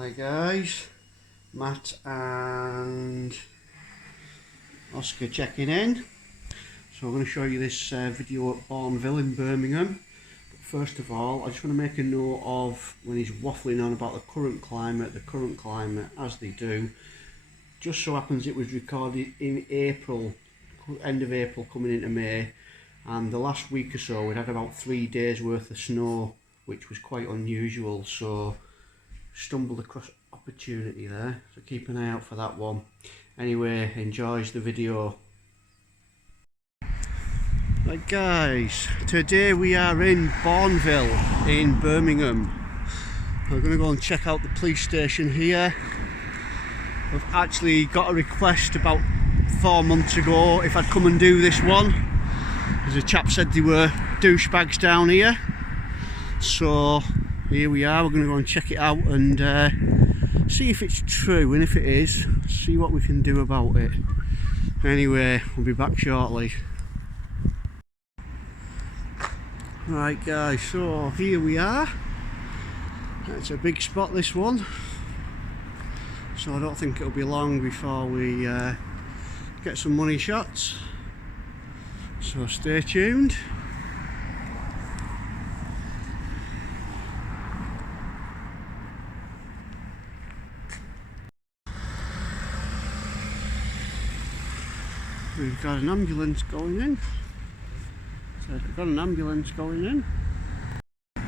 Hi guys, Matt and Oscar checking in. So I'm going to show you this video at Bourneville in Birmingham. But first of all, I just want to make a note of when he's waffling on about the current climate, as they do. Just so happens it was recorded in April, end of April coming into May, and the last week or so we'd had about 3 days worth of snow, which was quite unusual, so stumbled across opportunity there, so keep an eye out for that one. Anyway, enjoys the video. Right guys, today we are in Bourneville in Birmingham. We're going to go and check out the police station here. We've actually got a request about 4 months ago if I'd come and do this one, because a chap said there were douchebags down here. So here we are. We're going to go and check it out and see if it's true, and if it is, see what we can do about it. Anyway, we'll be back shortly. Right guys, so here we are. It's a big spot, this one, so I don't think it'll be long before we get some money shots, so stay tuned. We've got an ambulance going in. So we've got an ambulance going in. Good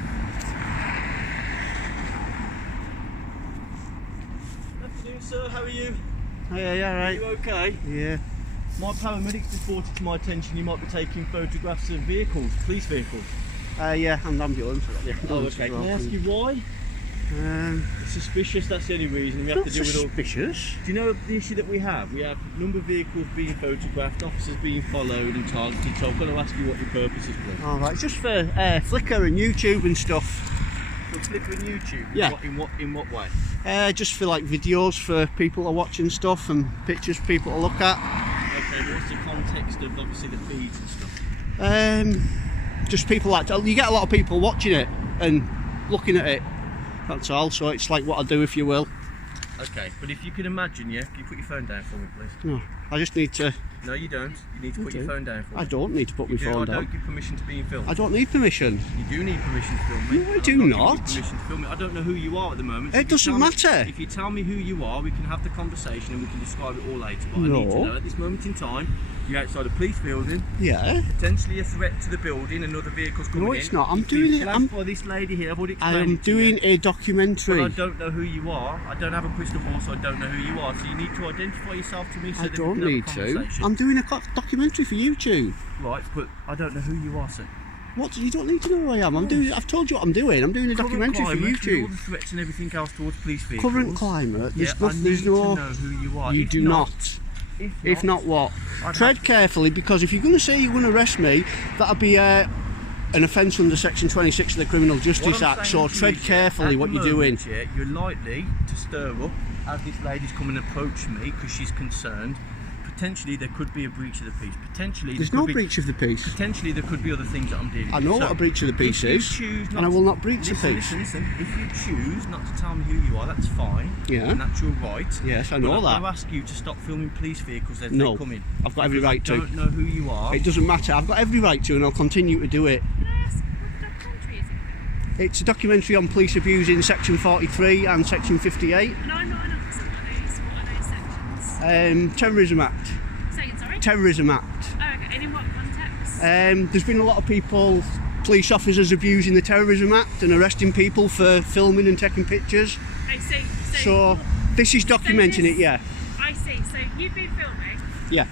afternoon, sir. How are you? Yeah, right. Are you okay? Yeah. My paramedics just brought it to my attention you might be taking photographs of vehicles, police vehicles. Yeah, and ambulance. Yeah, Oh, okay. Can I ask you why? It's suspicious, that's the only reason. We have to deal with all. Suspicious? Do you know the issue that we have? We have a number of vehicles being photographed, officers being followed and targeted, so I've got to ask you what your purpose is, please. Alright, it's just for Flickr and YouTube and stuff. For Flickr and YouTube? Yeah. In what way? Just for like videos for people to watch and stuff, and pictures for people to look at. Okay, what's the context of obviously the feeds and stuff? Just people like, you get a lot of people watching it and looking at it. That's all, so it's like what I do, if you will. Okay, but if you can imagine, yeah, can you put your phone down for me, please? No, I just need to... No, you don't. You need to put your phone down for me. I don't need to put my phone down. I don't give permission to be filmed. I don't need permission. You do need permission to film me. No, I do not. Permission to film me. I don't know who you are at the moment. It doesn't matter. If you tell me who you are, we can have the conversation and we can describe it all later. But No. I need to know at this moment in time, you're outside a police building. Yeah. Potentially a threat to the building, another vehicle's coming in. No, it's not. I'm doing it. I'm by this lady here. I've already explained I am doing a documentary. But I don't know who you are. I don't have a crystal ball, so I don't know who you are. So you need to identify yourself to me. So I that don't we need can have a to. conversation. I'm doing a documentary for YouTube. Right, but I don't know who you are, sir. What? You don't need to know who I am. I'm doing. I've told you what I'm doing. I'm doing a documentary for With all YouTube. the threats and everything else towards police vehicles. Current climate. There's, Yeah, I need there's no. to know who you are. You If do not. If not what? Tread carefully, because if you're going to say you're going to arrest me, that'll be an offence under Section 26 of the Criminal Justice Act. So tread carefully what you're doing. Yeah, you're likely to stir up as this lady's come and approach me because she's concerned. Potentially there could be a breach of the peace. Potentially There's no breach of the peace. Potentially there could be other things that I'm dealing with. I know what a breach of the peace is, and I will not breach the peace. Listen, if you choose not to tell me who you are, that's fine. Yeah. And that's your right. Yes, I know but that. I'll ask you to stop filming police vehicles as No, they come in. I've got every right to. I don't know who you are. It doesn't matter. I've got every right to, and I'll continue to do it. Can I ask what documentary is it? It's a documentary on police abuse in Section 43 and Section 58. And I'm not an officer. What are those sections? Terrorism Act. Say again, sorry? Terrorism Act. Oh, okay. And in what context? There's been a lot of people, police officers, abusing the Terrorism Act and arresting people for filming and taking pictures. I see. So this is documenting it, yeah. I see. So you've been filming. Yeah.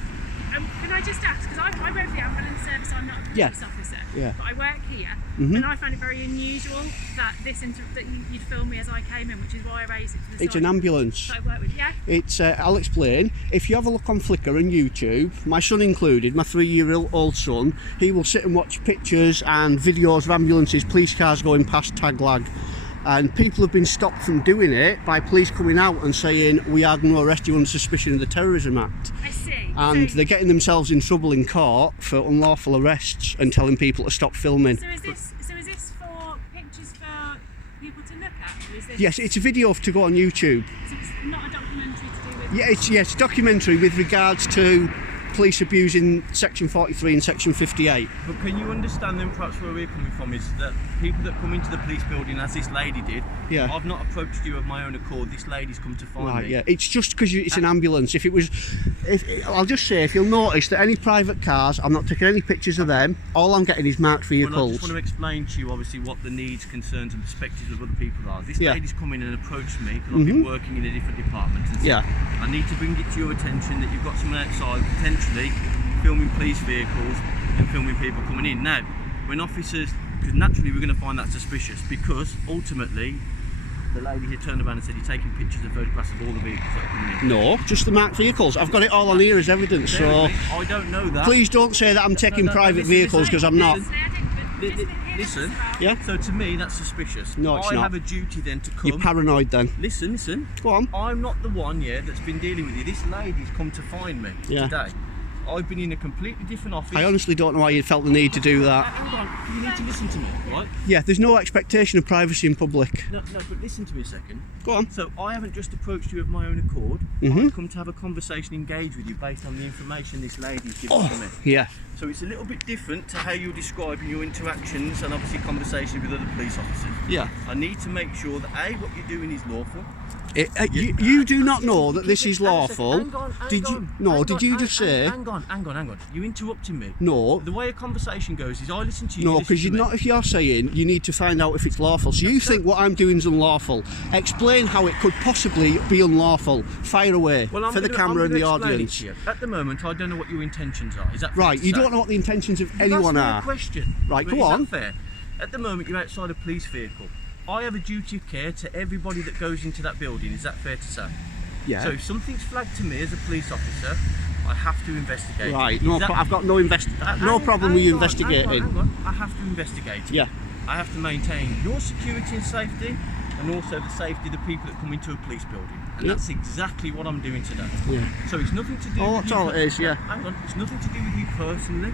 Can I just ask, because I work for the ambulance service, I'm not a police officer, Yeah. but I work here, Mhm. and I find it very unusual that you'd film me as I came in, which is why I raised it to the It's an ambulance. that I work with, yeah? It's, I'll explain. If you have a look on Flickr and YouTube, my son included, my 3-year-old son, he will sit and watch pictures and videos of ambulances, police cars going past tag lag. And people have been stopped from doing it by police coming out and saying, we are going to arrest you on suspicion of the Terrorism Act. I see. And so, they're getting themselves in trouble in court for unlawful arrests and telling people to stop filming. So is this for pictures for people to look at? Or is this, Yes, it's a video to go on YouTube. so it's not a documentary to do with... Yeah, it's a documentary with regards to police abusing Section 43 and Section 58. But can you understand then perhaps where we're coming from is that people that come into the police building, as this lady did, Yeah. I've not approached you of my own accord, this lady's come to find Right, me. yeah. It's just because it's an ambulance. If it was, I'll just say, if you'll notice that any private cars, I'm not taking any pictures of them. All I'm getting is marked Well, I vehicles. just want to explain to you obviously what the needs, concerns and perspectives of other people are. This Yeah. lady's come in and approached me because I've been working in a different department and said, Yeah. I need to bring it to your attention that you've got someone outside potentially filming police vehicles and filming people coming in. Now, when officers, because naturally we're going to find that suspicious, because ultimately the lady here turned around and said you're taking pictures and photographs of all the vehicles that are coming in. No, just the marked vehicles. I've got it all on here as evidence. So I don't know that. please don't say that I'm taking private vehicles, because I'm not. Listen. Yeah. So to me that's suspicious. No, it's I not. have a duty then to come. You're paranoid then. Listen. Go on. I'm not the one, that's been dealing with you. This lady's come to find me Yeah. today. I've been in a completely different office. I honestly don't know why you felt the need to do that. Hang on, you need to listen to me, right? Yeah, there's no expectation of privacy in public. No, but listen to me a second. Go on. So I haven't just approached you of my own accord. I've come to have a conversation, engage with you based on the information this lady's given to me. Yeah. So it's a little bit different to how you're describing your interactions and obviously conversations with other police officers. Yeah. I need to make sure that A, what you're doing is lawful. You do not know that this is lawful. Hang on, Did you? No. Did you just say? Hang on. You're interrupting me. No. The way a conversation goes is I listen to you. No, you because listen you're to me. not. If you're saying you need to find out if it's lawful, so you think what I'm doing is unlawful. Explain how it could possibly be unlawful. Fire away Well, for the camera and the audience. At the moment, I don't know what your intentions are. Is that fair Right. to You say? don't know what the intentions of You've anyone asked me are. a question. Right, But go on. Is that fair? At the moment, you're outside a police vehicle. I have a duty of care to everybody that goes into that building. Is that fair to say? Yeah. So if something's flagged to me as a police officer, I have to investigate. Right. Is No. that- I've got no no problem with you investigating. Hang on. I have to investigate. Yeah. I have to maintain your security and safety, and also the safety of the people that come into a police building. And Yeah. that's exactly what I'm doing today. Yeah. So it's nothing to do Oh, with that's you. all it is, yeah. Hang on, it's nothing to do with you personally.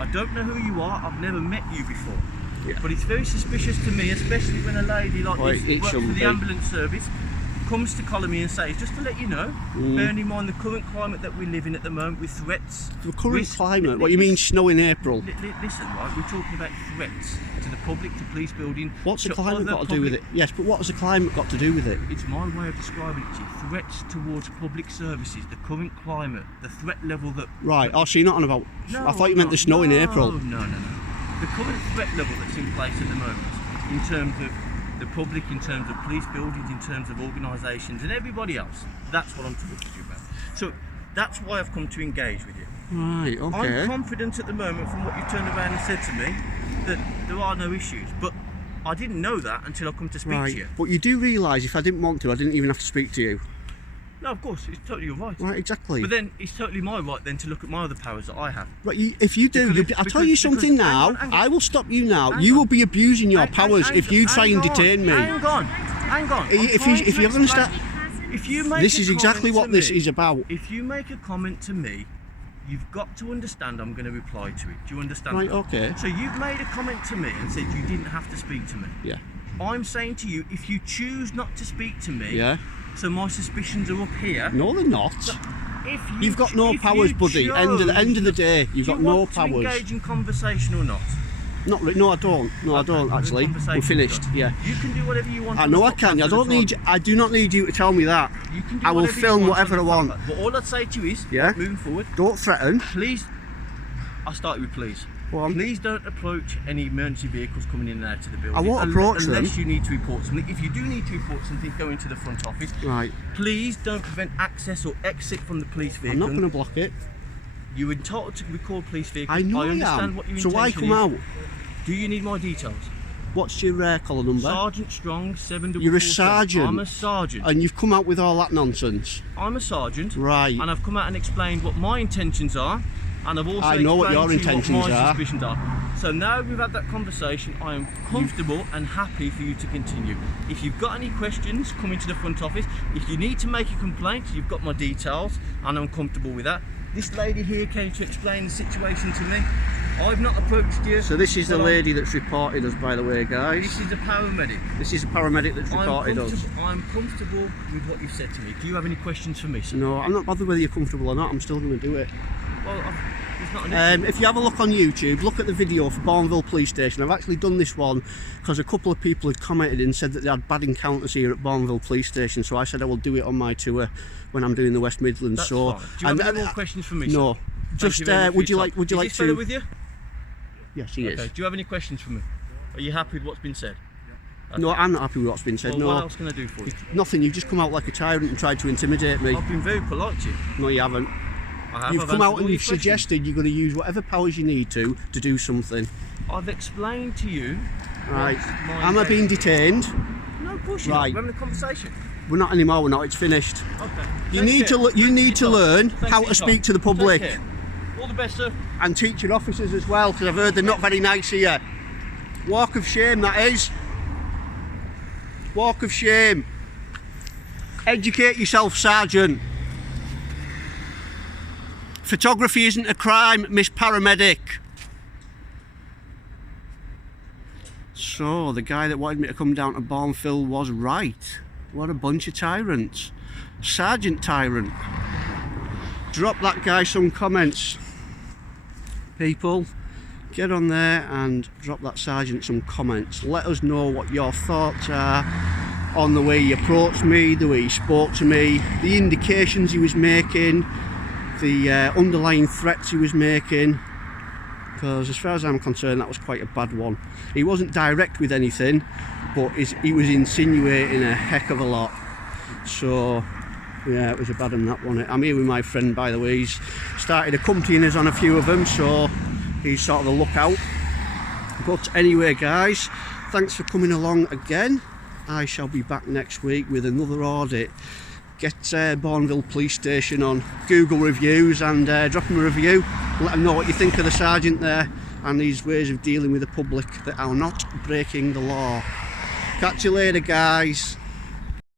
I don't know who you are, I've never met you before. Yeah. But it's very suspicious to me, especially when a lady like Well, this it who works for shouldn't the be. ambulance service comes to collar me and says, just to let you know, bearing in mind the current climate that we live in at the moment with threats. The current risk- climate. What you mean? Snow in April? Listen, right, we're talking about threats to the public, to police building. What's the to climate other got to do with it? public- Yes, but what has the climate got to do with it? It's my way of describing it to you. Threats towards public services, the current climate, the threat level that... Right. Oh, so you're not on about. No, I thought you meant the snow in April. No. The current threat level that's in place at the moment, in terms of the public, in terms of police buildings, in terms of organisations and everybody else, that's what I'm talking to you about. So that's why I've come to engage with you. Right. Okay. I'm confident at the moment from what you've turned around and said to me that there are no issues, but I didn't know that until I come to speak to Right. you. But you do realise if I didn't want to, I didn't even have to speak to you. No, of course, it's totally your right. Right. Exactly. But then it's totally my right then to look at my other powers that I have. Right, if you do, Because- I'll tell you because- something because- now. hang on. I will stop you now. Hang You on. will be abusing your Hang- powers hang- if you try and hang on, detain me. Hang on. If you're going to start, If you make this a is exactly comment what to this me- is about. If you make a comment to me, you've got to understand I'm going to reply to it. Do you understand? Right. that? Okay. So you've made a comment to me and said you didn't have to speak to me. Yeah. I'm saying to you, if you choose not to speak to me, Yeah. so my suspicions are up here. No, they're not. If You've got no if powers, you buddy. End of the day, you've do got you no want to powers. engage in conversation or not? Not really. No, I don't. No, I Okay, don't. the Actually, conversation we're finished. is done. Yeah. You can do whatever you want. I on know the I can. I footpath don't of need. the I do not need you to tell me that. You can do I will whatever you film want whatever I on the want. footpath. But all I'd say to you is, Yeah. moving forward, Don't threaten. please. I'll start with please. Go on. Please don't approach any emergency vehicles coming in and out of the building. I won't approach them. unless you need to report something. If you do need to report something, go into the front office. Right. Please don't prevent access or exit from the police I'm vehicle. not going to block it. You're entitled to record police vehicles. I know I understand am. what your So why intention come is. out? Do you need my details? What's your collar number? Sergeant Strong, 744. You're a sergeant. I'm a sergeant. And you've come out with all that nonsense. I'm a sergeant. Right. And I've come out and explained what my intentions are, and I've also I know what your explained to you intentions what my are. suspicions are. So now we've had that conversation, I am comfortable and happy for you to continue. If you've got any questions, come into the front office. If you need to make a complaint, you've got my details, and I'm comfortable with that. This lady here came to explain the situation to me. I've not approached you. So this is the lady that's reported us, by the way, guys. This is a paramedic. This is a paramedic that's reported us. I'm comfortable with what you've said to me. Do you have any questions for me, sir? No, I'm not bothered whether you're comfortable or not. I'm still going to do it. Well, it's not an issue. If you have a look on YouTube, look at the video for Bourneville Police Station. I've actually done this one because a couple of people had commented and said that they had bad encounters here at Bourneville Police Station. So I said I will do it on my tour when I'm doing the West Midlands. That's so, fine. Do you have any more questions for me, no. sir? Just would you like Is this to? fella with you? Yes, he is. Okay. Do you have any questions for me? Are you happy with what's been said? Okay. No, I'm not happy with what's been said. Well, no. what else can I do for you? Nothing. You've just come out like a tyrant and tried to intimidate me. I've been very polite to you. No, you haven't. I have. You've I've come answered out all and your you've questions. suggested you're going to use whatever powers you need to do something. I've explained to you. Right. my Am I being detained? No, of course you're Right. not. We're having a conversation. We're not anymore. We're not. It's finished. Okay. You Take need care. to. You need to learn Thanks how for your to speak time. to the public Take care. All the best, sir. and teach your officers as well, because I've heard they're not very nice here. Walk of shame, that is. Walk of shame. Educate yourself, Sergeant. Photography isn't a crime, Miss Paramedic. So, the guy that wanted me to come down to Bourneville was right. What a bunch of tyrants. Sergeant Tyrant. Drop that guy some comments. People, get on there and drop that sergeant some comments. Let us know what your thoughts are on the way he approached me, the way he spoke to me, the indications he was making, the underlying threats he was making, because as far as I'm concerned that was quite a bad one. He wasn't direct with anything, but he was insinuating a heck of a lot. So yeah, it was a bad one, that one. I'm here with my friend, by the way. He's started accompanying us on a few of them, so he's sort of a lookout. But anyway, guys, thanks for coming along again. I shall be back next week with another audit. Get Bourneville Police Station on Google reviews and drop him a review. Let them know what you think of the sergeant there and his ways of dealing with the public that are not breaking the law. Catch you later, guys.